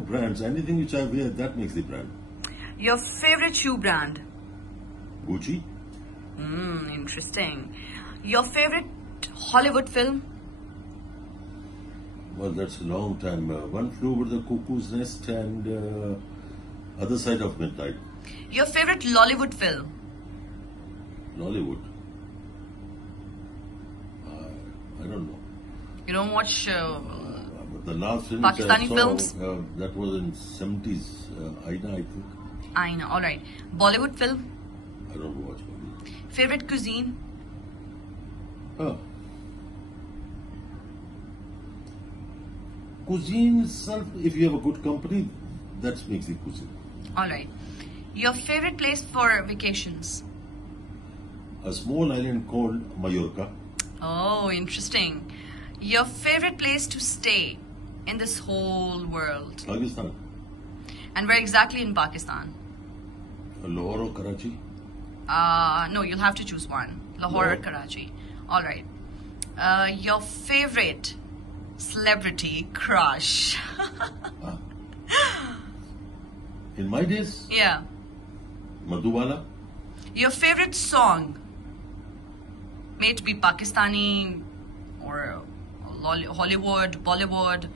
Brands, anything which I wear, that makes the brand. Your favorite shoe brand? Gucci? Interesting. Your favorite Hollywood film? Well, that's a long time. One Flew Over the Cuckoo's Nest and Other Side of Midnight. Your favorite Lollywood film? Lollywood? I don't know. You don't watch The last film which I Pakistani saw, films? that was in 70s. Aina, I think. I know, alright. Bollywood film? I don't watch movies. Favorite cuisine? Oh. Cuisine itself, if you have a good company, that makes it cuisine. Alright. Your favorite place for vacations? A small island called Mallorca. Oh, interesting. Your favorite place to stay in this whole world? Pakistan. And where exactly in Pakistan? Lahore or Karachi. No, you'll have to choose one. Lahore or Karachi. Alright. Your favorite celebrity crush? In my days, Yeah. Madhubala. Your favorite song? May it be Pakistani or Hollywood, Bollywood.